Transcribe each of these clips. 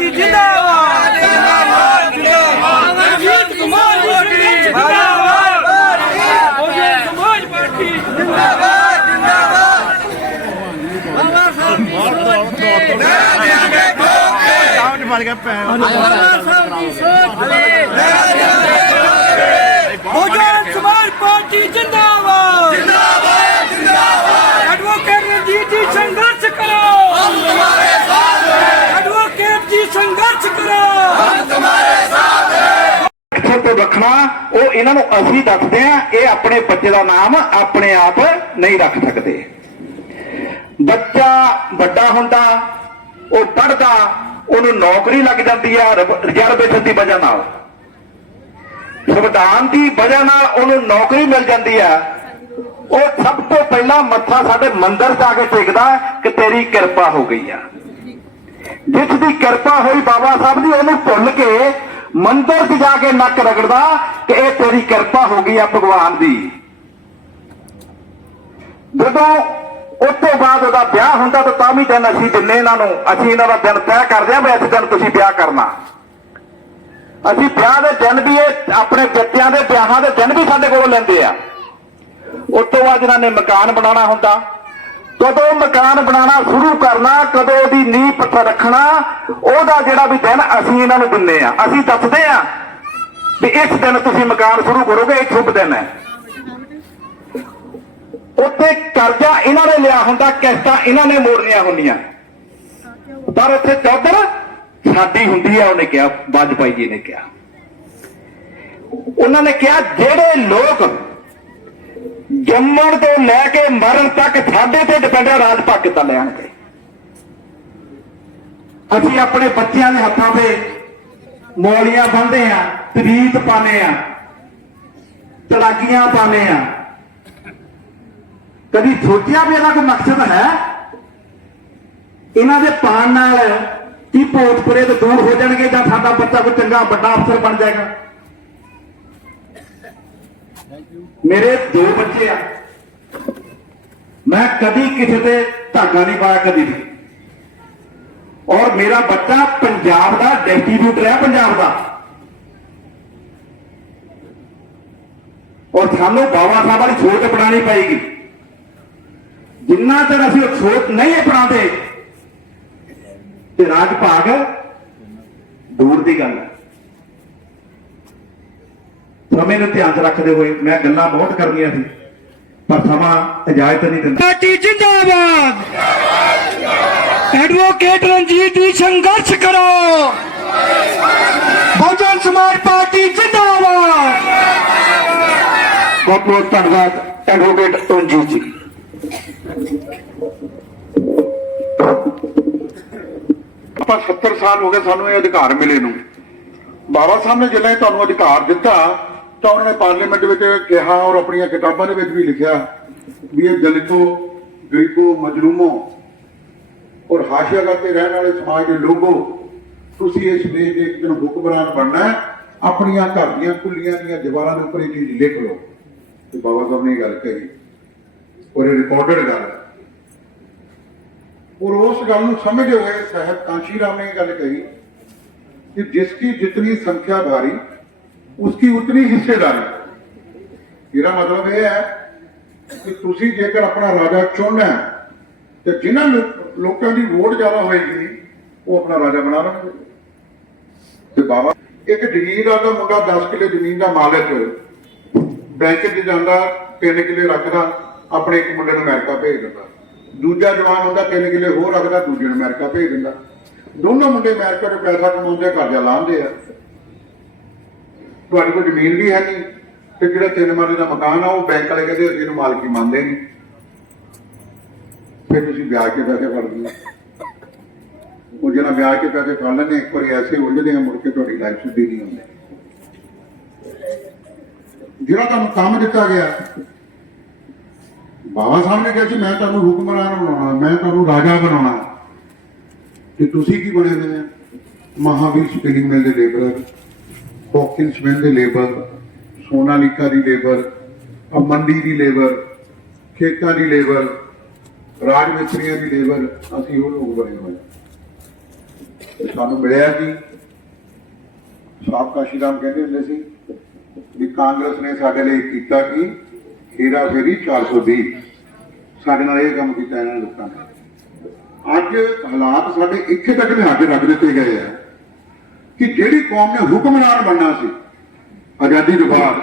Party ਜਿੰਦਾਬਾਦ। ਜਿੰਦਾਬਾਦ ਜਿੰਦਾਬਾਦ। ਅਜੀਤ ਕੁਮਾਰ ਪਾਰਟੀ ਜਿੰਦਾਬਾਦ। ਬਹੁਜਨ ਸਮਾਜ ਪਾਰਟੀ ਜਿੰਦਾਬਾਦ ਜਿੰਦਾਬਾਦ। ਬਾਬਾ ਸਾਹਿਬ ਦੀ ਸੋਚ ਤੇ ਲੈ ਦਿਆਂਗੇ ਠੋਕੇ ਬਾਬਾ ਸਾਹਿਬ ਦੀ ਸੋਚ ਤੇ ਲੈ ਦਿਆਂਗੇ ਠੋਕੇ ਬਹੁਜਨ ਸਮਾਜ ਪਾਰਟੀ ਜਿੰਦਾਬਾਦ ਜਿੰਦਾਬਾਦ ਜਿੰਦਾਬਾਦ ਐਡਵੋਕੇਟ ਰਣਜੀਤ ਜੀ ਸੰਘਰਸ਼ ਕਰੋ ਹਮ ਤੁਹਾਡੇ ਸਾਥ ਹੈ ਐਡਵੋਕੇਟ ਜੀ ਸੰਘਰਸ਼ ਕਰੋ ਇੱਥੇ ਤੋਂ ਰੱਖਣਾ ਉਹ ਇਹਨਾਂ ਨੂੰ ਅਸੀਂ ਦੱਸਦੇ ਆ ਇਹ ਆਪਣੇ ਬੱਚੇ ਦਾ ਨਾਮ ਆਪਣੇ ਆਪ ਨਹੀਂ ਰੱਖ ਸਕਦੇ। ਬੱਚਾ ਵੱਡਾ ਹੁੰਦਾ, ਉਹ ਪੜਦਾ ਉਹਨੂੰ ਨੌਕਰੀ ਲੱਗ ਜਾਂਦੀ ਆ ਰਿਜ਼ਰਵੇਸ਼ਨ ਦੀ ਵਜ੍ਹਾ ਨਾਲ। ਸੰਵਿਧਾਨ ਦੀ ਵਜ੍ਹਾ ਨਾਲ ਉਹਨੂੰ ਨੌਕਰੀ ਮਿਲ ਜਾਂਦੀ ਆ। ਉਹ ਸਭ ਤੋਂ ਪਹਿਲਾਂ ਮੱਥਾ ਸਾਡੇ ਮੰਦਿਰ ਜਾ ਕੇ ਟੇਕਦਾ, ਕਿ ਤੇਰੀ ਕਿਰਪਾ ਹੋ ਗਈ ਆ। ਜਿਸ ਦੀ ਕਿਰਪਾ ਹੋਈ ਬਾਬਾ ਸਾਹਿਬ ਦੀ, ਉਹਨੂੰ ਭੁੱਲ ਕੇ ਮੰਦਰ 'ਚ ਜਾ ਕੇ ਨੱਕ ਰਗੜਦਾ ਕਿ ਇਹ ਤੇਰੀ ਕਿਰਪਾ ਹੋ ਗਈ ਆ ਭਗਵਾਨ ਦੀ। ਜਦੋਂ ਉਸ ਤੋਂ ਬਾਅਦ ਉਹਦਾ ਵਿਆਹ ਹੁੰਦਾ ਤਾਂ ਤਾਂ ਵੀ ਦਿਨ ਅਸੀਂ ਦਿੰਨੇ ਇਹਨਾਂ ਨੂੰ, ਅਸੀਂ ਇਹਨਾਂ ਦਾ ਦਿਨ ਤੈਅ ਕਰਦੇ ਹਾਂ ਵੀ ਇਸ ਦਿਨ ਤੁਸੀਂ ਵਿਆਹ ਕਰਨਾ। ਅਸੀਂ ਵਿਆਹ ਦੇ ਦਿਨ ਵੀ ਇਹ ਆਪਣੇ ਬੱਚਿਆਂ ਦੇ ਵਿਆਹਾਂ ਦੇ ਦਿਨ ਵੀ ਸਾਡੇ ਕੋਲੋਂ ਲੈਂਦੇ ਆ। ਉਸ ਤੋਂ ਬਾਅਦ ਇਹਨਾਂ ਨੇ ਮਕਾਨ ਬਣਾਉਣਾ ਹੁੰਦਾ ਕਦੋਂ ਮਕਾਨ ਬਣਾਉਣਾ ਸ਼ੁਰੂ ਕਰਨਾ, ਕਦੋਂ ਉਹਦੀ ਨੀਂਹ ਪੱਥਰ ਰੱਖਣਾ, ਉਹਦਾ ਜਿਹੜਾ ਵੀ ਦਿਨ ਅਸੀਂ ਇਹਨਾਂ ਨੂੰ ਦਿੰਨੇ ਆ ਅਸੀਂ ਦੱਸਦੇ ਆ ਵੀ ਇਸ ਦਿਨ ਤੁਸੀਂ ਮਕਾਨ ਸ਼ੁਰੂ ਕਰੋਗੇ, ਇਹ ਸ਼ੁਭ ਦਿਨ ਹੈ। ਉੱਥੇ ਕਰਜ਼ਾ ਇਹਨਾਂ ਨੇ ਲਿਆ ਹੁੰਦਾ, ਕਿਸ਼ਤਾਂ ਇਹਨਾਂ ਨੇ ਮੋੜਨੀਆਂ ਹੁੰਦੀਆਂ। ਪਰ ਉੱਥੇ ਚੌਧਰ ਸਾਡੀ ਹੁੰਦੀ ਆ ਉਹਨੇ ਕਿਹਾ, ਵਾਜਪਾਈ ਜੀ ਨੇ ਕਿਹਾ। ਉਹਨਾਂ ਨੇ ਕਿਹਾ, ਜਿਹੜੇ ਲੋਕ ਜੰਮਣ ਤੋਂ ਲੈ ਕੇ ਮਰਨ ਤੱਕ ਸਾਡੇ ਤੇ ਡਿਪੈਂਡ ਆ ਰਾਜ ਭਾਗ ਕਿੱਦਾਂ ਲੈਣਗੇ ਅਸੀਂ ਆਪਣੇ ਬੱਚਿਆਂ ਦੇ ਹੱਥਾਂ ਤੇ ਮੌਲੀਆਂ ਬੰਨ੍ਹਦੇ ਆ ਤਵੀਤ ਪਾਣੇ ਆ ਤੜਾਕੀਆਂ ਪਾਣੇ ਆ ਕਦੀ ਸੋਚਿਆ ਵੀ ਇਹਦਾ ਕੋਈ ਮਕਸਦ ਹੈ? ਇਹਨਾਂ ਦੇ ਪਾਣ ਨਾਲ ਕੀ ਭੋਜਪੁਰੇ ਤੋਂ ਦੂਰ ਹੋ ਜਾਣਗੇ ਜਾਂ ਸਾਡਾ ਬੱਚਾ ਕੋਈ ਚੰਗਾ ਵੱਡਾ ਅਫਸਰ ਬਣ ਜਾਏਗਾ? ਮੇਰੇ ਦੋ ਬੱਚੇ ਆ। ਮੈਂ ਕਦੀ ਕਿਸੇ ਤੇ ਧਾਗਾ ਨਹੀਂ ਪਾਇਆ, ਕਦੀ ਵੀ। ਔਰ ਮੇਰਾ ਬੱਚਾ ਪੰਜਾਬ ਦਾ ਡਿਸਟ੍ਰੀਬਿਊਟਰ ਹੈ, ਪੰਜਾਬ ਦਾ। ਔਰ ਸਾਨੂੰ ਬਾਬਾ ਸਾਹਿਬ ਵਾਲੀ ਸੋਚ ਅਪਣਾਉਣੀ ਪਏਗੀ। ਜਿੰਨਾ ਚਿਰ ਅਸੀਂ ਉਹ ਸੋਚ ਨਹੀਂ ਅਪਣਾਉਂਦੇ, ਤੇ ਰਾਜ ਭਾਗ ਦੂਰ ਦੀ ਗੱਲ ਹੈ। ਸਮੇਂ ਨੂੰ ਧਿਆਨ 'ਚ ਰੱਖਦੇ ਹੋਏ ਮੈਂ ਗੱਲਾਂ ਬਹੁਤ ਕਰਨੀਆਂ ਸੀ ਪਰ ਸਮਾਂ ਇਜਾਜ਼ਤ ਨਹੀਂ ਦਿੰਦਾ। ਪਾਰਟੀ ਜਿੰਦਾਬਾਦ! ਐਡਵੋਕੇਟ ਰਣਜੀਤ ਜੀ ਸੰਘਰਸ਼ ਕਰੋ! ਬਹੁਜਨ ਸਮਾਜ ਪਾਰਟੀ ਜਿੰਦਾਬਾਦ! ਬਹੁਤ ਬਹੁਤ ਧੰਨਵਾਦ ਐਡਵੋਕੇਟ ਰਣਜੀਤ ਜੀ। ਆਪਾਂ 70 ਸਾਲ ਹੋ ਗਏ ਸਾਨੂੰ ਇਹ ਅਧਿਕਾਰ ਮਿਲੇ ਨੂੰ। ਬਾਬਾ ਸਾਹਿਬ ਨੇ ਇਹ ਤੁਹਾਨੂੰ ਅਧਿਕਾਰ ਦਿੱਤਾ। ਤਾਂ ਉਹਨਾਂ ਨੇ ਪਾਰਲੀਮੈਂਟ ਵਿੱਚ ਕਿਹਾ ਔਰ ਆਪਣੀਆਂ ਕਿਤਾਬਾਂ ਦੇ ਵਿੱਚ ਵੀ ਲਿਖਿਆ ਵੀ ਇਹ ਦਲਿਤੋ, ਗਰੀਬੋ, ਮਜਲੂਮੋ ਔਰ ਹਾਸ਼ੀਆਗਾ ਤੇ ਰਹਿਣ ਵਾਲੇ ਸਮਾਜ ਦੇ ਲੋਕੋ, ਤੁਸੀਂ ਇਸ ਦੇਸ਼ ਦੇ ਇੱਕ ਦਿਨ ਹੁਕਮਰਾਨ ਬਣਨਾ ਆਪਣੀਆਂ ਘਰ ਦੀਆਂ ਕੁੱਲੀਆਂ ਦੀਆਂ ਦੀਵਾਰਾਂ ਦੇ ਉੱਪਰ ਇਹ ਚੀਜ਼ ਲਿਖ ਲਓ। ਤੇ ਬਾਬਾ ਸਾਹਿਬ ਨੇ ਇਹ ਗੱਲ ਕਹੀ ਔਰ ਇਹ ਰਿਕਾਰਡਡ ਗੱਲ ਹੈ। ਔਰ ਉਸ ਗੱਲ ਨੂੰ ਸਮਝਦੇ ਹੋਏ ਸਹਿਬ ਕਾਂਸ਼ੀ ਰਾਮ ਨੇ ਇਹ ਗੱਲ ਕਹੀ ਕਿ ਜਿਸ ਕੀ ਜਿਤਨੀ ਸੰਖਿਆ ਭਾਰੀ उसकी उतनी हिस्सेदारी ਇਹਦਾ ਮਤਲਬ ਇਹ ਹੈ ਕਿ ਤੁਸੀਂ ਜੇਕਰ ਆਪਣਾ ਰਾਜਾ ਚੁਣਨਾ ਹੈ ਤੇ ਜਿਨ੍ਹਾਂ ਲੋਕ- ਲੋਕਾਂ ਦੀ ਵੋਟ ਜ਼ਿਆਦਾ ਹੋਏਗੀ ਉਹ ਆਪਣਾ ਰਾਜਾ ਬਣਾ ਲੈਣਗੇ ਤੇ ਬਾਬਾ ਇੱਕ ਜ਼ਮੀਨਦਾਰ ਦਾ ਮੁੰਡਾ 10 ਕਿੱਲੇ ਜ਼ਮੀਨ ਦਾ ਮਾਲਕ ਬੈਂਕ 'ਚ ਜਾਂਦਾ 3 ਕਿੱਲੇ ਰੱਖਦਾ ਆਪਣੇ ਇੱਕ ਮੁੰਡੇ ਨੂੰ ਅਮਰੀਕਾ ਭੇਜ ਦਿੰਦਾ ਦੂਜਾ ਜਵਾਨ ਹੁੰਦਾ 3 ਕਿੱਲੇ ਹੋਰ ਰੱਖਦਾ ਦੂਜੇ ਨੂੰ ਅਮਰੀਕਾ ਭੇਜ ਦਿੰਦਾ ਦੋਨੋਂ ਮੁੰਡੇ ਅਮਰੀਕਾ 'ਚ ਪੈਸਾ ਕਮਾਉਂਦੇ ਕਰਜ਼ਾ ਲਾਉਂਦੇ ਆ ਤੁਹਾਡੇ ਕੋਲ ਜ਼ਮੀਨ ਵੀ ਹੈ ਨਹੀਂ ਤੇ ਜਿਹੜਾ ਤਿੰਨ ਮਰਲੇ ਦਾ ਮਕਾਨ ਆ, ਉਹ ਬੈਂਕ ਵਾਲੇ ਕਹਿੰਦੇ ਅਸੀਂ ਇਹਨੂੰ ਮਾਲਕੀ ਮੰਨਦੇ ਨਹੀਂ। ਫਿਰ ਤੁਸੀਂ ਵਿਆਜ ਕੇ ਪੈਸੇ ਫੜਦੇ ਉਹ ਜਿਹੜਾ ਵਿਆਜ ਕੇ ਪੈਸੇ ਫੜ ਲੈਂਦੇ, ਇੱਕ ਵਾਰੀ ਐਸੇ ਉਲਝਦੇ ਆ ਮੁੜ ਕੇ ਤੁਹਾਡੀ ਲਾਈਫ ਸਿੱਧੀ ਨਹੀਂ ਹੁੰਦੀ। ਜਿਹੜਾ ਤੁਹਾਨੂੰ ਕੰਮ ਦਿੱਤਾ ਗਿਆ, ਬਾਬਾ ਸਾਹਿਬ ਨੇ ਕਿਹਾ ਸੀ, ਮੈਂ ਤੁਹਾਨੂੰ ਹੁਕਮਰਾਨ ਬਣਾਉਣਾ, ਮੈਂ ਤੁਹਾਨੂੰ ਰਾਜਾ ਬਣਾਉਣਾ। ਤੇ ਤੁਸੀਂ ਕੀ ਬਣੇ ਹੋਏ ਆ ਮਹਾਵੀਰ ਸਪਿਨਿੰਗ ਮਿਲ ਦੇ ਲੇਬਰ ਹੌਕਿੰਸ ਮਿਲ ਦੇ ਲੇਬਰ ਸੋਨਾਲੀਕਾ ਦੀ ਲੇਬਰ ਮੰਡੀ ਦੀ ਲੇਬਰ, ਖੇਤਾਂ ਦੀ ਲੇਬਰ ਰਾਜ ਮਿਸਤਰੀਆਂ ਦੀ ਲੇਬਰ, ਅਸੀਂ ਉਹ ਲੋਕ ਬਣੇ ਹੋਏ ਆ। ਸਾਨੂੰ ਮਿਲਿਆ ਕਿ? ਸਾਬਕਾ ਸ਼੍ਰੀ ਰਾਮ ਕਹਿੰਦੇ ਹੁੰਦੇ ਸੀ ਵੀ ਕਾਂਗਰਸ ਨੇ ਸਾਡੇ ਲਈ ਕੀਤਾ ਕਿ? ਹੇਰਾ ਫੇਰੀ 420 ਸਾਡੇ ਨਾਲ ਇਹ ਕੰਮ ਕੀਤਾ ਇਹਨਾਂ ਲੋਕਾਂ ਨੇ। ਅੱਜ ਹਾਲਾਤ ਸਾਡੇ ਇੱਥੇ ਤੱਕ ਲਿਆ ਕੇ ਰੱਖ ਦਿੱਤੇ ਗਏ ਆ। ਕਿ ਜਿਹੜੀ ਕੌਮ ਨੇ ਹੁਕਮਰਾਨ ਬਣਨਾ ਸੀ, ਆਜ਼ਾਦੀ ਤੋਂ ਬਾਅਦ,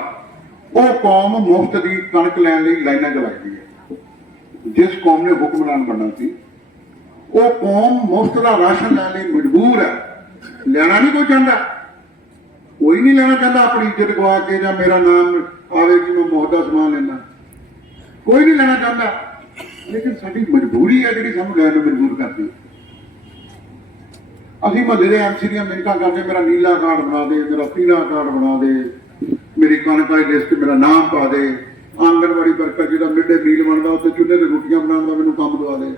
ਉਹ ਕੌਮ ਮੁਫਤ ਦੀ ਕਣਕ ਲੈਣ ਲਈ ਲਾਈਨਾਂ 'ਚ ਲੱਗਦੀ ਹੈ। ਜਿਸ ਕੌਮ ਨੇ ਹੁਕਮਰਾਨ ਬਣਨਾ ਸੀ, ਉਹ ਕੌਮ ਮੁਫਤ ਦਾ ਰਾਸ਼ਨ ਲੈਣ ਲਈ ਮਜਬੂਰ ਹੈ। ਲੈਣਾ ਨਹੀਂ ਕੋਈ ਚਾਹੁੰਦਾ। ਕੋਈ ਨਹੀਂ ਲੈਣਾ ਚਾਹੁੰਦਾ ਆਪਣੀ ਇੱਜ਼ਤ ਗਵਾ ਕੇ ਜਾਂ ਮੇਰਾ ਨਾਮ ਆਵੇ ਕਿ ਮੈਂ ਮੁਫਤ ਦਾ ਸਮਾਨ ਲੈਣਾ ਕੋਈ ਨਹੀਂ ਲੈਣਾ ਚਾਹੁੰਦਾ। ਲੇਕਿਨ ਸਾਡੀ ਮਜਬੂਰੀ ਹੈ ਜਿਹੜੀ ਸਾਨੂੰ ਲੈਣ ਨੂੰ ਮਜਬੂਰ ਕਰਦੀ ਹੈ। ਅਸੀਂ ਮਹੱਲੇ ਦੇ ਐਮਸੀ ਦੀਆਂ ਮਿੰਟਾਂ ਕਰਦੇ ਮੇਰਾ ਨੀਲਾ ਕਾਰਡ ਬਣਾ ਦੇ, ਮੇਰਾ ਪੀਲਾ ਕਾਰਡ ਬਣਾ ਦੇ, ਮੇਰੀ ਕਣਕ ਵਾਲੀ ਲਿਸਟ, ਮੇਰਾ ਨਾਮ ਪਾ ਦੇ, ਆਂਗਣਵਾੜੀ ਵਰਕਰ ਜਿਹਦਾ ਮਿੱਡੇ ਮੀਲ ਬਣਦਾ ਉੱਤੇ ਚੁੱਲ੍ਹੇ ਤੇ ਰੋਟੀਆਂ ਬਣਾਉਣ ਦਾ ਮੈਨੂੰ ਕੰਮ ਦਵਾ ਦੇ।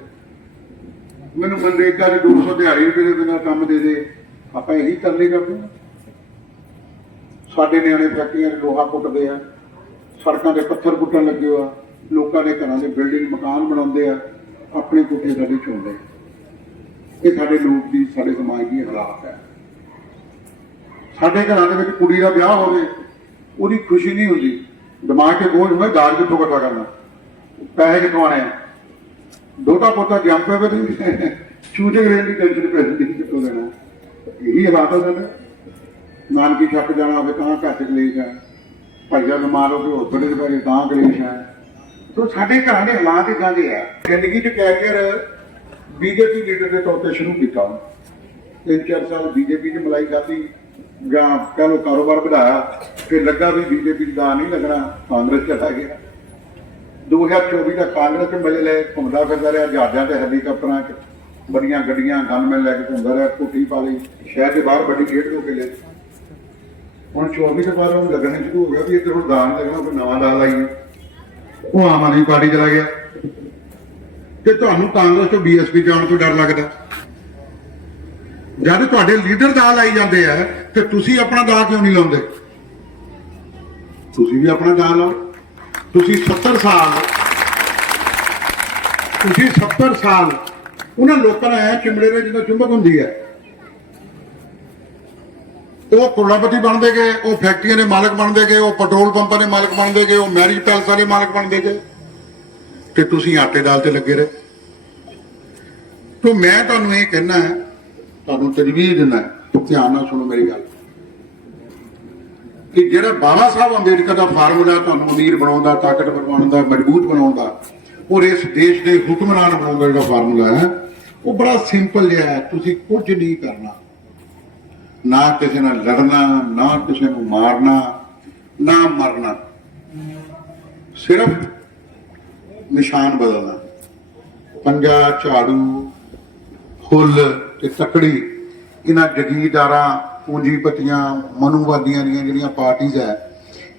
ਮੈਨੂੰ ਮਨਰੇਗਾ ਦੇ 200 ਦਿਹਾੜੀ ਰੁਪਏ ਦੇ ਬਿਨਾਂ ਕੰਮ ਦੇ ਦੇ। ਆਪਾਂ ਇਹੀ ਤਰਲੇ ਕਰਦੇ ਸਾਡੇ ਨਿਆਣੇ ਫੈਕਟਰੀਆਂ 'ਚ ਲੋਹਾ ਕੁੱਟਦੇ ਆ, ਸੜਕਾਂ ਦੇ ਪੱਥਰ ਕੁੱਟਣ ਲੱਗੇ ਆ, ਲੋਕਾਂ ਦੇ ਘਰਾਂ ਦੇ ਬਿਲਡਿੰਗ ਮਕਾਨ ਬਣਾਉਂਦੇ ਆ, ਆਪਣੇ ਕੋਠੇ ਕੋਠੀ ਸਾਡੀ ਚੋਂਦੇ ਇਹ ਸਾਡੇ ਲੋਕ ਦੀ, ਸਾਡੇ ਸਮਾਜ ਦੀ ਹਾਲਾਤ ਹੈ। ਸਾਡੇ ਘਰਾਂ ਦੇ ਵਿੱਚ ਕੁੜੀ ਦਾ ਵਿਆਹ ਹੋਵੇ, ਉਹਦੀ ਖੁਸ਼ੀ ਨਹੀਂ ਹੁੰਦੀ। ਦਿਮਾਗ 'ਤੇ ਬੋਝ ਹੁੰਦਾ, ਦਾਜ ਕਿੱਥੋਂ ਇਕੱਠਾ ਕਰਨਾ? ਪੈਸੇ ਕਿੱਥੋਂ ਆਣੇ ਦੋਤਾ ਪੋਤਾ ਜੰਮ ਪਏ ਵੇ ਚੂਜੇ ਗਰੇ ਦੀ ਟੈਨਸ਼ਨ ਪੈ ਜਾਂਦੀ ਕਿ ਕਿੱਥੋਂ ਦੇਣਾ ਇਹੀ ਹਾਲਾਤ ਹੈ ਸਾਡੇ। ਨਾਨਕੀ ਛੱਕ ਜਾਣਾ ਹੋਵੇ ਤਾਂ ਘਰ ਚ ਕਲੇਸ਼ ਹੈ ਭਾਈਆ ਬਿਮਾਰ ਹੋ ਕੇ ਹਸਪੀਟਲ ਦੇ ਬਾਰੇ ਤਾਂ ਕਲੇਸ਼ ਹੈ ਤੋ ਸਾਡੇ ਘਰਾਂ ਦੇ ਹਾਲਾਤ ਇਦਾਂ ਦੇ ਆ। ਜ਼ਿੰਦਗੀ ਚ ਕੈਰੀਅਰ ਬੀਜੇਪੀ ਲੀਡਰ ਦੇ ਤੌਰ ਤੇ ਸ਼ੁਰੂ ਕੀਤਾ। ਤਿੰਨ ਚਾਰ ਸਾਲ ਬੀਜੇਪੀ ਚ ਮਲਾਈ ਖਾਧੀ ਜਾਂ ਕਹ ਲੋ ਕਾਰੋਬਾਰ ਵਧਾਇਆ, ਫਿਰ ਲੱਗਾ ਵੀ ਬੀਜੇਪੀ ਦਾ ਨਹੀਂ ਲੱਗਣਾ, ਕਾਂਗਰਸ ਚਲਾ ਗਿਆ। 2024 ਦਾ ਕਾਂਗਰਸ ਚ ਮਜੇ ਲੈ ਘੁੰਮਦਾ ਫਿਰਦਾ ਰਿਹਾ, ਜਹਾਜ਼ਾਂ ਤੇ ਹੈਲੀਕਾਪਟਰਾਂ ਚ ਬੜੀਆਂ ਗੱਡੀਆਂ, ਗਨਮੈਨ ਲੈ ਕੇ ਘੁੰਮਦਾ ਰਿਹਾ, ਕੋਠੀ ਪਾ ਲਈ, ਸ਼ਹਿਰ ਦੇ ਬਾਹਰ ਵੱਡੀ ਗੇਟ ਹੋ ਕੇ ਲੈ ਹੁਣ 24 ਤੋਂ ਬਾਅਦ ਉਹਨੂੰ ਲੱਗਣਾ ਸ਼ੁਰੂ ਹੋ ਗਿਆ ਵੀ ਇੱਧਰ ਹੁਣ ਦਾਨ ਲੱਗਣਾ ਕੋਈ ਨਵਾਂ ਦਾਲ ਆਈ ਉਹ ਆਮ ਆਦਮੀ ਪਾਰਟੀ ਚਲਾ ਗਿਆ। ਤੇ ਤੁਹਾਨੂੰ ਕਾਂਗਰਸ ਤੋਂ ਬੀਐਸਪੀ ਜਾਣ ਤੋਂ ਡਰ ਲੱਗਦਾ। ਜਦ ਤੁਹਾਡੇ ਲੀਡਰ ਦਾ ਲਾਈ ਜਾਂਦੇ ਆ, ਤੇ ਤੁਸੀਂ ਆਪਣਾ ਦਾ ਕਿਉਂ ਨਹੀਂ ਲਾਉਂਦੇ? ਤੁਸੀਂ ਵੀ ਆਪਣਾ ਦਾ ਲਾਓ। ਤੁਸੀਂ 70 ਸਾਲ, ਤੁਸੀਂ 70 ਸਾਲ, ਉਹਨਾਂ ਲੋਕਾਂ ਨਾਲ ਚਿਮੜੇ ਦੇ ਜਿੱਦਾਂ ਚੁੰਬਕ ਹੁੰਦੀ ਹੈ। ਉਹ ਕਰੋੜਪਤੀ ਬਣਦੇ ਗਏ, ਉਹ ਫੈਕਟਰੀਆਂ ਦੇ ਮਾਲਕ ਬਣਦੇ ਗਏ, ਉਹ ਪੈਟਰੋਲ ਪੰਪਾਂ ਦੇ ਮਾਲਕ ਬਣਦੇ ਗਏ, ਉਹ ਮੈਰਿਜ ਪੈਲਸਾਂ ਦੇ ਮਾਲਕ ਬਣਦੇ ਗਏ। ਤੇ ਤੁਸੀਂ ਆਟੇ ਦਾਲ ਤੇ ਲੱਗੇ ਰਹੇ? ਤੋਂ ਮੈਂ ਤੁਹਾਨੂੰ ਇਹ ਕਹਿਣਾ ਹੈ, ਤੁਹਾਨੂੰ ਤਜਵੀਜ਼ ਦਿੰਦਾ ਧਿਆਨ ਨਾਲ ਸੁਣੋ ਮੇਰੀ ਗੱਲ। ਕਿ ਜਿਹੜਾ ਬਾਬਾ ਸਾਹਿਬ ਅੰਬੇਡਕਰ ਦਾ ਫਾਰਮੂਲਾ ਤੁਹਾਨੂੰ ਅਮੀਰ ਬਣਾਉਣ ਤਾਕਤ ਬਣਾਉਣ ਮਜ਼ਬੂਤ ਬਣਾਉਂਦਾ ਔਰ ਇਸ ਦੇਸ਼ ਦੇ ਹੁਕਮਰਾਨ ਬਣਾਉਣ ਦਾ ਜਿਹੜਾ ਫਾਰਮੂਲਾ ਹੈ, ਉਹ ਬੜਾ ਸਿੰਪਲ ਜਿਹਾ ਹੈ, ਤੁਸੀਂ ਕੁਝ ਨਹੀਂ ਕਰਨਾ। ਨਾ ਕਿਸੇ ਨਾਲ ਲੜਨਾ, ਨਾ ਕਿਸੇ ਨੂੰ ਮਾਰਨਾ, ਨਾ ਮਰਨਾ। ਸਿਰਫ ਨਿਸ਼ਾਨ ਬਦਲਣਾ। ਪੰਜਾ ਝਾੜੂ, ਫੁੱਲ ਤੇ ਤਕੜੀ, ਇਹਨਾਂ ਜਗੀਰਦਾਰਾਂ, ਪੂੰਜੀਪਤੀਆਂ, ਮਨੂਵਾਦੀਆਂ ਦੀਆਂ ਜਿਹੜੀਆਂ ਪਾਰਟੀਆਂ ਹੈ,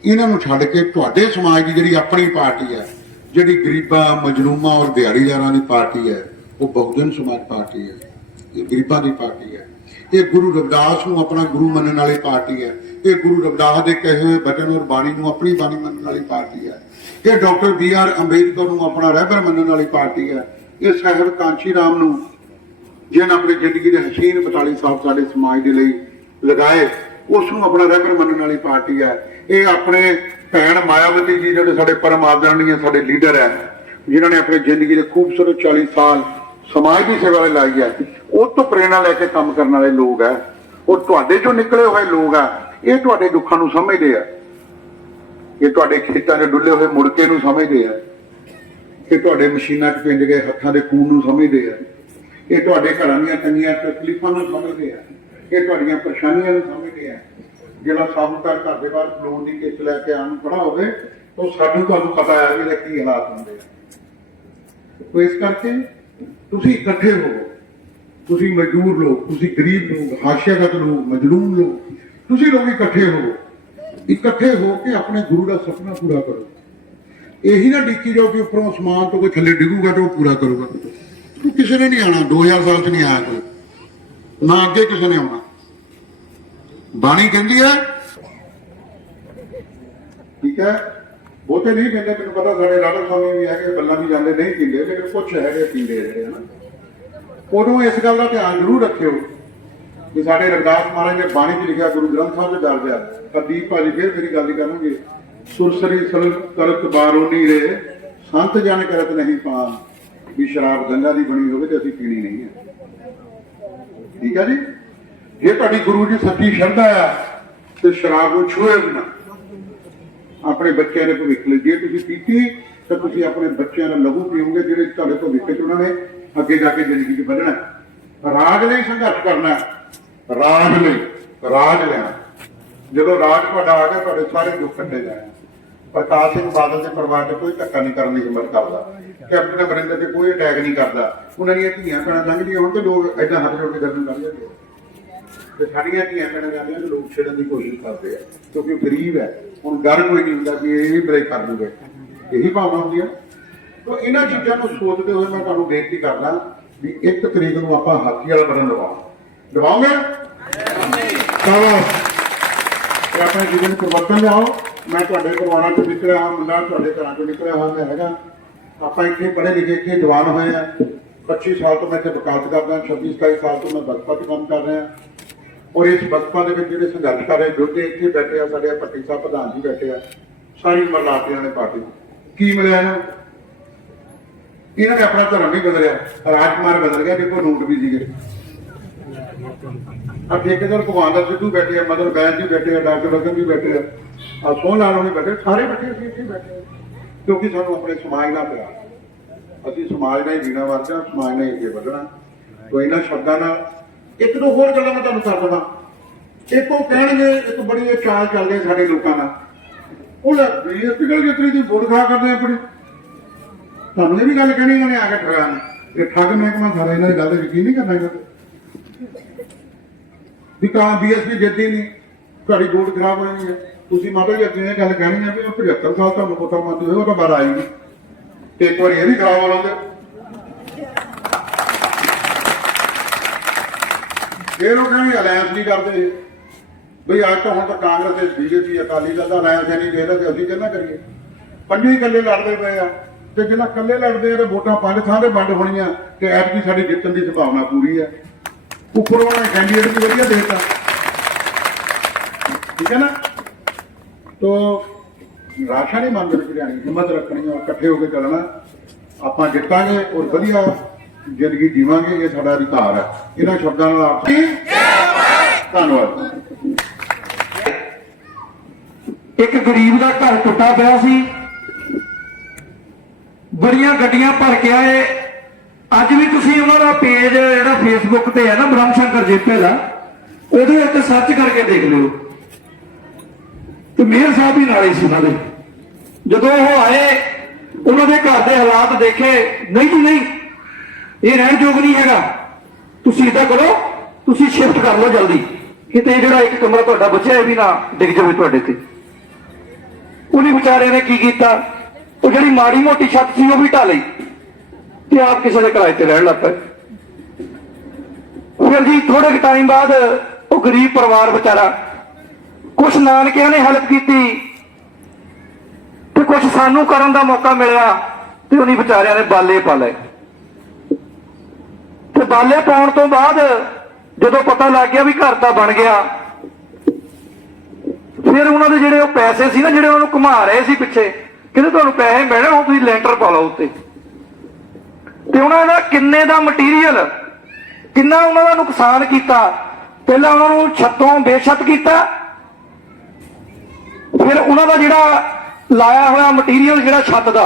ਇਹਨਾਂ ਨੂੰ ਛੱਡ ਕੇ ਤੁਹਾਡੇ ਸਮਾਜ ਦੀ ਜਿਹੜੀ ਆਪਣੀ ਪਾਰਟੀ ਹੈ, ਜਿਹੜੀ ਗਰੀਬਾਂ, ਮਜਲੂਮਾਂ ਔਰ ਦਿਹਾੜੀਦਾਰਾਂ ਦੀ ਪਾਰਟੀ ਹੈ, ਉਹ ਬਹੁਜਨ ਸਮਾਜ ਪਾਰਟੀ ਹੈ, ਇਹ ਗਰੀਬਾਂ ਦੀ ਪਾਰਟੀ ਹੈ। ਇਹ ਗੁਰੂ ਰਵਿਦਾਸ ਨੂੰ ਆਪਣਾ ਗੁਰੂ ਮੰਨਣ ਵਾਲੀ ਪਾਰਟੀ ਹੈ। ਇਹ ਗੁਰੂ ਰਵਿਦਾਸ ਦੇ ਕਹੇ ਹੋਏ ਬਚਨ ਔਰ ਬਾਣੀ ਨੂੰ ਆਪਣੀ ਬਾਣੀ ਮੰਨਣ ਵਾਲੀ ਪਾਰਟੀ ਹੈ। ਇਹ ਡਾਕਟਰ ਬੀ ਆਰ ਅੰਬੇਦਕਰ ਨੂੰ ਆਪਣਾ ਰਹਿਬਰ ਮੰਨਣ ਵਾਲੀ ਪਾਰਟੀ ਹੈ। ਇਹ ਸਾਹਿਬ ਕਾਂਚੀ ਰਾਮ ਨੂੰ ਜਿਹਨੇ ਆਪਣੀ ਜ਼ਿੰਦਗੀ ਦੇ ਹਸੀਨ 42 ਸਾਲ ਸਾਡੇ ਸਮਾਜ ਦੇ ਲਈ ਲਗਾਏ, ਉਸ ਨੂੰ ਆਪਣਾ ਰਹਿਬਰ ਮੰਨਣ ਵਾਲੀ ਪਾਰਟੀ ਹੈ। ਇਹ ਆਪਣੇ ਭੈਣ ਮਾਇਆਵਤੀ ਜੀ ਜਿਹੜੇ ਸਾਡੇ ਪਰਮ ਆਦਰਣੀय ਸਾਡੇ ਲੀਡਰ ਹੈ, ਜਿਨ੍ਹਾਂ ਨੇ ਆਪਣੀ ਜ਼ਿੰਦਗੀ ਦੇ ਖੂਬਸੂਰਤ 40 ਸਾਲ ਸਮਾਜ ਦੀ ਸੇਵਾ ਲਈ ਲਾਈ ਹੈ, ਉਹ ਤੋਂ ਪ੍ਰੇਰਣਾ ਲੈ ਕੇ ਕੰਮ ਕਰਨ ਵਾਲੇ ਲੋਕ ਹੈ। ਉਹ ਤੁਹਾਡੇ ਚੋਂ ਨਿਕਲੇ ਹੋਏ ਲੋਕ ਆ ਇਹ ਤੁਹਾਡੇ ਦੁੱਖਾਂ ਨੂੰ ਸਮਝਦੇ ਆ। ਇਹ ਤੁਹਾਡੇ ਖੇਤਾਂ ਦੇ ਡੁੱਲੇ ਹੋਏ ਮੁੜਕੇ ਨੂੰ ਸਮਝਦੇ ਆ। ਇਹ ਤੁਹਾਡੇ ਮਸ਼ੀਨਾਂ 'ਚ ਪਿੰਜ ਗਏ ਹੱਥਾਂ ਦੇ ਖੂਨ ਨੂੰ ਸਮਝਦੇ ਆ। ਇਹ ਤੁਹਾਡੇ ਘਰਾਂ ਦੀਆਂ ਤੰਗੀਆਂ ਤਕਲੀਫਾਂ ਨੂੰ ਸਮਝਦੇ ਆ। ਇਹ ਤੁਹਾਡੀਆਂ ਪਰੇਸ਼ਾਨੀਆਂ ਨੂੰ ਸਮਝਦੇ ਆ। ਜਿਹੜਾ ਸਾਹੂਕਾਰ ਘਰ ਦੇ ਬਾਹਰ ਲੋਨ ਦੀ ਕਿਸ਼ਤ ਲੈ ਕੇ ਆਉਣ ਖੜਾ ਹੋਵੇ ਤਾਂ ਸਾਨੂੰ ਤੁਹਾਨੂੰ ਪਤਾ ਹੈ ਵੀ ਇਹਦੇ ਕੀ ਹਾਲਾਤ ਹੁੰਦੇ ਆ। ਤੋ ਇਸ ਕਰਕੇ ਤੁਸੀਂ ਇਕੱਠੇ ਹੋ ਤੁਸੀਂ ਮਜ਼ਦੂਰ ਲੋਕ, ਤੁਸੀਂ ਗਰੀਬ ਲੋਕ, ਹਾਸ਼ੀਆਗਤ ਲੋਕ, ਮਜਲੂਮ ਲੋਕ। ਤੁਸੀਂ ਲੋਕ ਇਕੱਠੇ ਹੋਵੋ ਇਕੱਠੇ ਹੋ ਕੇ ਆਪਣੇ ਗੁਰੂ ਦਾ ਸੁਪਨਾ ਪੂਰਾ ਕਰੋ। ਇਹੀ ਨਾ ਡਿੱਕੀ ਜਾਓ ਕਿ ਉੱਪਰੋਂ ਸਮਾਨ ਤੋਂ ਕੋਈ ਥੱਲੇ ਡਿੱਗੂਗਾ ਤੇ ਉਹ ਪੂਰਾ ਕਰੂਗਾ। ਤੂੰ ਕਿਸੇ ਨੇ ਨਹੀਂ ਆਣਾ 2000 ਸਾਲ ਚ ਨਹੀਂ ਆਇਆ ਕੋਈ। ਨਾ ਅੱਗੇ ਕਿਸੇ ਨੇ ਆਉਣਾ। ਬਾਣੀ ਕਹਿੰਦੀ ਹੈ, ਠੀਕ ਹੈ, ਬਹੁਤੇ ਨਹੀਂ ਕਹਿੰਦੇ, ਮੈਨੂੰ ਪਤਾ ਸਾਡੇ ਰਾਧਾ ਸਵਾਮੀ ਵੀ ਹੈਗੇ ਬੱਲਾਂ ਵੀ ਜਾਂਦੇ ਨਹੀਂ ਪੀਂਦੇ, ਲੇਕਿਨ ਕੁਝ ਹੈਗੇ ਪੀਂਦੇ ਜਿਹੜੇ ਹਨਾ। ਉਦੋਂ ਇਸ ਗੱਲ ਦਾ ਧਿਆਨ ਜ਼ਰੂਰ ਰੱਖਿਓ। ਕਿ ਸਾਡੇ ਰਵਿਦਾਸ ਮਹਾਰਾਜ ਨੇ ਬਾਣੀ 'ਚ ਲਿਖਿਆ, ਗੁਰੂ ਗ੍ਰੰਥ ਸਾਹਿਬ 'ਚ ਦਰਜ ਹੈ ਤਾਂ ਦੀਪ ਭਾਜੀ ਫਿਰ ਮੇਰੀ ਗੱਲ ਹੀ ਕਰਨਗੇ। ਸੁਰਸਰੀ ਸਲ ਕਰਤ ਬਾਰੋਨੀ ਰੇ ਸੰਤ ਜਨ ਕਰਤ ਨਹੀਂ ਪਾਨ। ਵੀ ਸ਼ਰਾਬ ਗੰਗਾ ਦੀ ਬਣੀ ਹੋਵੇ ਤੇ ਅਸੀਂ ਪੀਣੀ ਨਹੀਂ ਹੈ। ਠੀਕ ਹੈ ਜੀ? ਜੇ ਤੁਹਾਡੀ ਗੁਰੂ ਜੀ ਸੱਚੀ ਸ਼ਰਧਾ ਆ ਤੇ ਸ਼ਰਾਬ ਨੂੰ ਛੂਏ ਬਿਨਾ ਆਪਣੇ ਬੱਚਿਆਂ ਦੇ ਭਵਿੱਖ ਲਈ। ਜੇ ਤੁਸੀਂ ਪੀਤੀ, ਤਾਂ ਤੁਸੀਂ ਆਪਣੇ ਬੱਚਿਆਂ ਦਾ ਲਹੂ ਪੀਓਗੇ, ਜਿਹੜੇ ਤੁਹਾਡੇ ਭਵਿੱਖ 'ਚ ਉਹਨਾਂ ਨੇ ਅੱਗੇ ਜਾ ਕੇ ਜ਼ਿੰਦਗੀ 'ਚ ਵਧਣਾ ਹੈ। ਰਾਜ ਲਈ ਸੰਘਰਸ਼ ਕਰਨਾ ਰਾਜ ਲਈ, ਰਾਜ ਲੈਣਾ ਜਦੋਂ ਰਾਜ ਤੁਹਾਡਾ ਆ ਗਿਆ, ਤੁਹਾਡੇ ਸਾਰੇ ਦੁੱਖ ਕੱਟੇ ਜਾਣੇ ਪ੍ਰਕਾਸ਼ ਸਿੰਘ ਬਾਦਲ ਦੇ ਪਰਿਵਾਰ 'ਚ ਕੋਈ ਧੱਕਾ ਨਹੀਂ ਕਰਨ ਦੀ ਹਿੰਮਤ ਕਰਦਾ। ਕੈਪਟਨ ਅਮਰਿੰਦਰ ਤੇ ਕੋਈ ਅਟੈਕ ਨਹੀਂ ਕਰਦਾ। ਉਹਨਾਂ ਦੀਆਂ ਧੀਆਂ ਭੈਣਾਂ ਲੰਘਦੀਆਂ ਹੁਣ ਤੇ ਲੋਕ ਐਦਾਂ ਹੱਥ ਜੋੜ ਕੇ ਦਰਸ਼ਨ ਕਰ ਜਾਂਦੇ ਤੇ ਸਾਡੀਆਂ ਧੀਆਂ ਭੈਣਾਂ ਜਾਂਦੀਆਂ ਤੇ ਲੋਕ ਛੇੜਨ ਦੀ ਕੋਸ਼ਿਸ਼ ਕਰਦੇ ਆ, ਕਿਉਂਕਿ ਉਹ ਗਰੀਬ ਹੈ। ਹੁਣ ਗਰ ਕੋਈ ਨਹੀਂ ਹੁੰਦਾ ਕਿ ਇਹ ਵੀ ਬ੍ਰੇਕ ਕਰ ਦੂਗੇ। ਇਹੀ ਭਾਵਨਾ ਹੁੰਦੀ ਹੈ ਤਾਂ ਇਹਨਾਂ ਚੀਜ਼ਾਂ ਨੂੰ ਸੋਚਦੇ ਹੋਏ ਮੈਂ ਤੁਹਾਨੂੰ ਬੇਨਤੀ ਕਰਦਾ ਵੀ ਇੱਕ ਤਰੀਕ ਨੂੰ ਆਪਾਂ ਹਾਥੀ ਵਾਲਾ ਬਟਨ ਦਬਾਓ। ਦਬਾਓਗੇ? ਸ਼ਾਬਾਸ਼ ਤੇ ਆਪਣੇ ਜੀਵਨ ਪਰਿਵਰਤਨ ਲਿਆਓ। ਮੈਂ ਤੁਹਾਡੇ ਪਰਿਵਾਰਾਂ ਚੋਂ ਨਿਕਲਿਆ ਹਾਂ, ਮੁੰਡਾ ਤੁਹਾਡੇ ਘਰਾਂ ਚੋਂ ਨਿਕਲਿਆ ਹਾਂ, ਮੈਂ ਹੈਗਾ। ਆਪਾਂ ਇੱਥੇ ਪੜ੍ਹੇ ਲਿਖੇ ਇੱਥੇ ਜਵਾਨ ਹੋਏ ਆ। 25 ਸਾਲ ਤੋਂ ਮੈਂ ਇੱਥੇ ਵਕਾਲਤ ਕਰਦਾ 26 27 ਸਾਲ ਤੋਂ ਮੈਂ ਬਸਪਾ 'ਚ ਕੰਮ ਕਰ ਰਿਹਾ। ਔਰ ਇਸ ਬਸਪਾ ਦੇ ਵਿੱਚ ਜਿਹੜੇ ਸੰਘਰਸ਼ ਕਰ ਰਹੇ ਯੋਧੇ ਇੱਥੇ ਬੈਠੇ ਆ, ਸਾਡੇ ਪੱਟੀ ਸਾਹਿਬ ਪ੍ਰਧਾਨ ਜੀ ਬੈਠੇ ਆ। ਸਾਰੀ ਉਮਰ ਲਾਤੇ ਨੇ ਪਾਰਟੀ ਕੀ ਮਿਲਿਆ ਇਹਨਾਂ ਨੂੰ? ਇਹਨਾਂ ਨੇ ਆਪਣਾ ਧਰਮ ਨਹੀਂ ਬਦਲਿਆ। ਰਾਜਕੁਮਾਰ ਬਦਲ ਗਿਆ, ਦੇਖੋ ਨੋਟ ਵੀ ਸੀਗੇ। ਆ ਠੇਕੇਦਾਰ ਭਗਵਾਨ ਦਾ ਸਿੱਧੂ ਬੈਠੇ ਆ, ਮਦਰ ਬੈਂਸ ਜੀ ਬੈਠੇ ਆ, ਡਾਕਟਰ ਰਤਨ ਜੀ ਬੈਠੇ ਆ ਆ ਸੋਹਣ ਲਾਲ ਵੀ ਬੈਠੇ ਸਾਰੇ ਬੈਠੇ ਅਸੀਂ ਇੱਥੇ ਬੈਠੇ ਕਿਉਂਕਿ ਸਾਨੂੰ ਆਪਣੇ ਸਮਾਜ ਨਾਲ ਪਿਆਰ ਅਸੀਂ ਸਮਾਜ ਨਾਲ ਹੀ ਜੀਣਾ ਵਰਤਣਾ, ਸਮਾਜ ਨਾਲ ਹੀ ਅੱਗੇ ਵਧਣਾ। ਤੋ ਇਹਨਾਂ ਸ਼ਬਦਾਂ ਨਾਲ ਇੱਕ ਦੋ ਹੋਰ ਗੱਲਾਂ ਮੈਂ ਤੁਹਾਨੂੰ ਕਰ ਦਵਾਂ। ਇੱਕ ਉਹ ਕਹਿਣਗੇ, ਇੱਕ ਬੜੀ ਇਹ ਚਾਲ ਚੱਲਦੇ ਸਾਡੇ ਲੋਕਾਂ ਨਾਲ। ਉਹ ਲੈ ਬੀਐਸਪੀ ਦੀ ਵੋਟ ਖਾ ਕਰਦੇ ਆ ਆਪਣੀ। ਤੁਹਾਨੂੰ ਇਹ ਵੀ ਗੱਲ ਕਹਿਣੀ ਇਹਨਾਂ ਨੇ ਆ ਕੇ ਠਗਾ ਇਹ ਠੱਗ ਮਹਿਕਮਾ ਸਾਰਾ ਇਹਨਾਂ ਦੀ ਗੱਲ ਤੇ ਯਕੀਨ ਨਹੀਂ ਕਰਨਾ ਇਹਨਾਂ ਵੀ ਕਾਂ ਬੀਐਸਪੀ ਜਿੱਤੀ ਨਹੀਂ। ਤੁਹਾਡੀ ਵੋਟ ਖਰਾਬ ਹੋਣੀ ਹੈ। ਤੁਸੀਂ ਮਾਤਾ ਜੀ ਅੱਗੇ ਇਹ ਗੱਲ ਕਹਿਣੀ ਹੈ ਵੀ ਉਹ 75 ਸਾਲ ਤੁਹਾਨੂੰ ਪਤਾ ਮੰਨਦੇ ਹੋਏ ਉਹ ਤਾਂ ਬਾਹਰ ਆਈ ਨਹੀਂ। ਤੇ ਇੱਕ ਵਾਰੀ ਇਹ ਵੀ ਖਰਾਬ ਹੋ ਲਾਉਂਦੇ ਇਹ ਲੋਕ ਕਹਿੰਦੇ ਅਲਾਇੰਸ ਨਹੀਂ ਕਰਦੇ। ਬਈ ਅੱਜ ਤਾਂ ਹੁਣ ਤਾਂ ਕਾਂਗਰਸ ਤੇ ਬੀਜੇਪੀ ਅਕਾਲੀ ਦਲ ਦਾ ਅਲਾਇੰਸ ਹੈ ਨਹੀਂ ਦੇਖਦਾ ਤੇ ਅਸੀਂ ਕਿੰਨਾ ਕਰੀਏ? ਪੰਜੇ ਇਕੱਲੇ ਲੜਦੇ ਪਏ ਆ। ਤੇ ਜਿਹੜਾ ਇਕੱਲੇ ਲੜਦੇ ਆ ਤੇ ਵੋਟਾਂ ਪੰਜ ਥਾਂ ਤੇ ਵੰਡ ਹੋਣੀਆਂ ਤੇ ਐਤਕੀ ਸਾਡੀ ਜਿੱਤਣ ਦੀ ਸੰਭਾਵਨਾ ਪੂਰੀ ਹੈ। ਉੱਪਰੋਂ ਉਹਨਾਂ ਕੈਂਡੀਡੇਟ ਵੀ ਵਧੀਆ ਦੇਤਾ ਠੀਕ ਹੈ ਨਾ? ਤੋ ਰਾਸ਼ਾ ਨਹੀਂ ਮੰਨਦੇ ਵਿੱਚ ਹਿੰਮਤ ਰੱਖਣੀ ਔਰ ਇਕੱਠੇ ਹੋ ਕੇ ਚੱਲਣਾ। ਆਪਾਂ ਜਿੱਤਾਂਗੇ ਔਰ ਵਧੀਆ ਜ਼ਿੰਦਗੀ ਜੀਵਾਂਗੇ, ਇਹ ਸਾਡਾ ਅਧਿਕਾਰ ਹੈ ਇਹਨਾਂ ਸ਼ਬਦਾਂ ਨਾਲ ਆਪ ਧੰਨਵਾਦ। ਇੱਕ ਗਰੀਬ ਦਾ ਘਰ ਟੁੱਟਾ ਪਿਆ ਸੀ। ਬੜੀਆਂ ਗੱਡੀਆਂ ਭਰ ਕੇ ਆਏ। ਅੱਜ ਵੀ ਤੁਸੀਂ ਉਹਨਾਂ ਦਾ ਪੇਜ ਜਿਹੜਾ ਫੇਸਬੁੱਕ ਤੇ ਹੈ ਨਾ, ਬ੍ਰਹਮ ਸ਼ੰਕਰ ਜੇਪੇ ਦਾ, ਉਹਦੇ ਉੱਤੇ ਸਰਚ ਕਰਕੇ ਦੇਖ ਲਿਓ। ਤੇ ਮੇਅਰ ਸਾਹਿਬ ਵੀ ਨਾਲੇ ਸੀ ਉਹਨਾਂ ਦੇ ਜਦੋਂ ਉਹ ਆਏ, ਉਹਨਾਂ ਦੇ ਘਰ ਦੇ ਹਾਲਾਤ ਦੇਖੇ, ਨਹੀਂ ਜੀ, ਨਹੀਂ, ਇਹ ਰਹਿਣ ਯੋਗ ਨਹੀਂ ਹੈਗਾ। ਤੁਸੀਂ ਇਦਾਂ ਕਰੋ, ਤੁਸੀਂ ਸ਼ਿਫਟ ਕਰ ਲਓ ਜਲਦੀ। ਕਿਤੇ ਜਿਹੜਾ ਇੱਕ ਕਮਰਾ ਤੁਹਾਡਾ ਬਚਿਆ ਇਹ ਵੀ ਨਾ ਡਿੱਗ ਜਾਵੇ ਤੁਹਾਡੇ ਤੇ। ਉਹਨੇ ਵਿਚਾਰੇ ਨੇ ਕੀ ਕੀਤਾ? ਉਹ ਜਿਹੜੀ ਮਾੜੀ ਮੋਟੀ ਛੱਤ ਸੀ, ਉਹ ਵੀ ਢਾ ਲਈ। ਤੇ ਆਪ ਕਿਸੇ ਦੇ ਕਿਰਾਏ ਤੇ ਰਹਿਣ ਲੱਗ ਪਏ। ਫਿਰ ਜੀ ਥੋੜੇ ਟਾਈਮ ਬਾਅਦ ਉਹ ਗਰੀਬ ਪਰਿਵਾਰ ਵਿਚਾਰਾ ਕੁਛ ਨਾਨਕਿਆਂ ਨੇ ਹੈਲਪ ਕੀਤੀ ਤੇ ਕੁਛ ਸਾਨੂੰ ਕਰਨ ਦਾ ਮੌਕਾ ਮਿਲਿਆ ਤੇ ਉਹਨੀ ਵਿਚਾਰਿਆਂ ਨੇ ਬਾਲੇ ਪਾ ਲਏ। ਤੇ ਬਾਲੇ ਪਾਉਣ ਤੋਂ ਬਾਅਦ ਜਦੋਂ ਪਤਾ ਲੱਗ ਗਿਆ ਵੀ ਘਰ ਤਾਂ ਬਣ ਗਿਆ, ਫਿਰ ਉਹਨਾਂ ਦੇ ਜਿਹੜੇ ਉਹ ਪੈਸੇ ਸੀ ਨਾ, ਜਿਹੜੇ ਉਹਨਾਂ ਨੂੰ ਘੁਮਾ ਰਹੇ ਸੀ ਪਿੱਛੇ, ਕਹਿੰਦੇ ਤੁਹਾਨੂੰ ਪੈਸੇ ਮਿਲਣੇ ਹੋ ਤੁਸੀਂ ਲੈਂਟਰ ਪਾ ਲਓ ਉੱਤੇ। ਤੇ ਉਹਨਾਂ ਦਾ ਕਿੰਨੇ ਦਾ ਮਟੀਰੀਅਲ ਕਿੰਨਾ ਉਹਨਾਂ ਦਾ ਨੁਕਸਾਨ ਕੀਤਾ? ਪਹਿਲਾਂ ਉਹਨਾਂ ਨੂੰ ਛੱਤੋਂ ਬੇਛੱਤ ਕੀਤਾ। ਫਿਰ ਉਹਨਾਂ ਦਾ ਜਿਹੜਾ ਲਾਇਆ ਹੋਇਆ ਮਟੀਰੀਅਲ ਜਿਹੜਾ ਛੱਤ ਦਾ,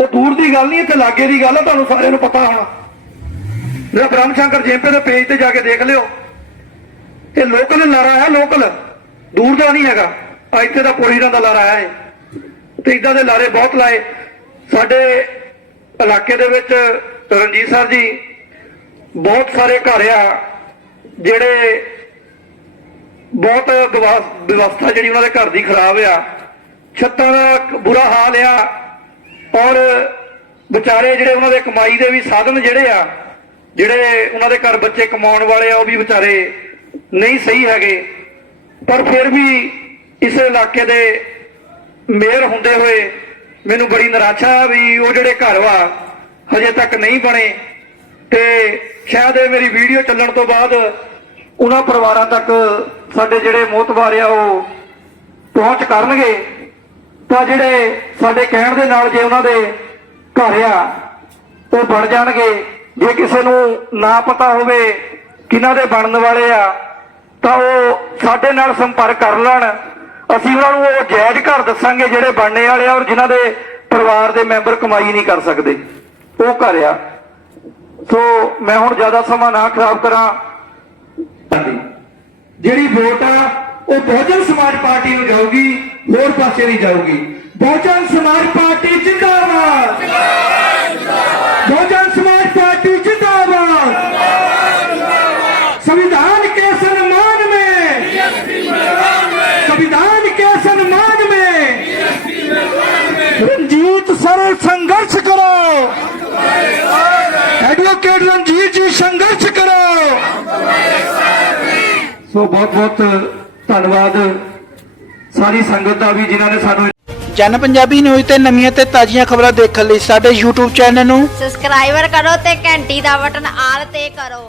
ਉਹ ਦੂਰ ਦੀ ਗੱਲ ਨਹੀਂ, ਇੱਥੇ ਲਾਗੇ ਦੀ ਗੱਲ ਆ, ਤੁਹਾਨੂੰ ਸਾਰਿਆਂ ਨੂੰ ਪਤਾ ਹੋਣਾ। ਜਿਹੜਾ ਬ੍ਰਹਮ ਸ਼ੰਕਰ ਜੇਪੇ ਦੇ ਪੇਜ ਤੇ ਜਾ ਕੇ ਦੇਖ ਲਿਓ। ਇਹ ਲੋਕਲ ਲਾਰਾ ਹੈ ਲੋਕਲ। ਦੂਰ ਦਾ ਨਹੀਂ ਹੈਗਾ। ਇੱਥੇ ਦਾ ਪੋਲੀਰਾਂ ਦਾ ਲਾਰਾ ਹੈ ਤੇ ਇਦਾਂ ਦੇ ਲਾਰੇ ਬਹੁਤ ਲਾਏ। ਸਾਡੇ ਇਲਾਕੇ ਦੇ ਵਿੱਚ ਰਣਜੀਤ ਸਰ ਜੀ, ਬਹੁਤ ਸਾਰੇ ਘਰ ਆ ਜਿਹੜੇ ਬਹੁਤ ਵਿਵਾ- ਵਿਵਸਥਾ ਜਿਹੜੀ ਉਹਨਾਂ ਦੇ ਘਰ ਦੀ ਖਰਾਬ ਆ। ਛੱਤਾਂ ਦਾ ਬੁਰਾ ਹਾਲ ਆ ਔਰ ਵਿਚਾਰੇ ਜਿਹੜੇ ਉਹਨਾਂ ਦੇ ਕਮਾਈ ਦੇ ਵੀ ਸਾਧਨ ਜਿਹੜੇ ਆ, ਜਿਹੜੇ ਉਹਨਾਂ ਦੇ ਘਰ ਬੱਚੇ ਕਮਾਉਣ ਵਾਲੇ ਆ, ਉਹ ਵੀ ਵਿਚਾਰੇ ਨਹੀਂ ਸਹੀ ਹੈਗੇ। ਪਰ ਫਿਰ ਵੀ ਇਸ ਇਲਾਕੇ ਦੇ ਮੇਅਰ ਹੁੰਦੇ ਹੋਏ ਮੈਨੂੰ ਬੜੀ ਨਿਰਾਸ਼ਾ ਵੀ ਉਹ ਜਿਹੜੇ ਘਰ ਵਾ, ਹਜੇ ਤੱਕ ਨਹੀਂ ਬਣੇ। ਤੇ ਸ਼ਾਇਦ ਇਹ ਮੇਰੀ ਵੀਡੀਓ ਚੱਲਣ ਤੋਂ ਬਾਅਦ ਉਹਨਾਂ ਪਰਿਵਾਰਾਂ ਤੱਕ ਸਾਡੇ ਜਿਹੜੇ ਮੋਤਬਾਰ ਆ ਉਹ ਪਹੁੰਚ ਕਰਨਗੇ। ਤਾਂ ਜਿਹੜੇ ਸਾਡੇ ਕਹਿਣ ਦੇ ਨਾਲ ਜੇ ਉਹਨਾਂ ਦੇ ਘਰ ਆ, ਉਹ ਬਣ ਜਾਣਗੇ। ਜੇ ਕਿਸੇ ਨੂੰ ਨਾ ਪਤਾ ਹੋਵੇ ਕਿਹਨਾਂ ਦੇ ਬਣਨ ਵਾਲੇ ਆ, ਤਾਂ ਉਹ ਸਾਡੇ ਨਾਲ ਸੰਪਰਕ ਕਰ ਲੈਣ। ਅਸੀਂ ਉਹਨਾਂ ਨੂੰ ਉਹ ਜਾਇਜ਼ ਘਰ ਦੱਸਾਂਗੇ ਜਿਹੜੇ ਬਣਨੇ ਵਾਲੇ ਆ ਔਰ ਜਿਨ੍ਹਾਂ ਦੇ ਪਰਿਵਾਰ ਦੇ ਮੈਂਬਰ ਕਮਾਈ ਨਹੀਂ ਕਰ ਸਕਦੇ। ਉਹ ਘਰ ਆ। ਸੋ ਮੈਂ ਹੁਣ ਜ਼ਿਆਦਾ ਸਮਾਂ ਨਾ ਖਰਾਬ ਕਰਾਂ। ਜਿਹੜੀ ਵੋਟ ਆ, ਉਹ ਬਹੁਜਨ ਸਮਾਜ ਪਾਰਟੀ ਨੂੰ ਜਾਊਗੀ, ਹੋਰ ਪਾਸੇ ਨਹੀਂ ਜਾਊਗੀ। ਬਹੁਜਨ ਸਮਾਜ ਪਾਰਟੀ ਜਿੰਦਾਬਾਦ। ਬਹੁਜਨ ਸਮਾਜ ਪਾਰਟੀ ਜਿੰਦਾਬਾਦ। ਸੰਵਿਧਾਨ ਨਾਲ ਸੰਘਰਸ਼ ਕਰੋ। ਐਡਵੋਕੇਟ ਰਣਜੀਤ ਜੀ ਸੰਘਰਸ਼ ਕਰੋ। ਸੋ ਬਹੁਤ ਬਹੁਤ ਧੰਨਵਾਦ। ਸਾਰੀ ਸੰਗਤ ਦਾ ਵੀ ਜਿਨ੍ਹਾਂ ਨੇ ਸਾਨੂੰ ਜਨ ਪੰਜਾਬੀ ਨਿਊਜ਼ ਤੇ ਨਵੀਆਂ ਤੇ ਤਾਜ਼ੀਆਂ ਖਬਰਾਂ ਦੇਖਣ ਲਈ ਸਾਡੇ YouTube ਚੈਨਲ ਨੂੰ ਸਬਸਕ੍ਰਾਈਬਰ ਕਰੋ ਤੇ ਘੰਟੀ ਦਾ ਬਟਨ ਆਲ ਤੇ ਕਰੋ।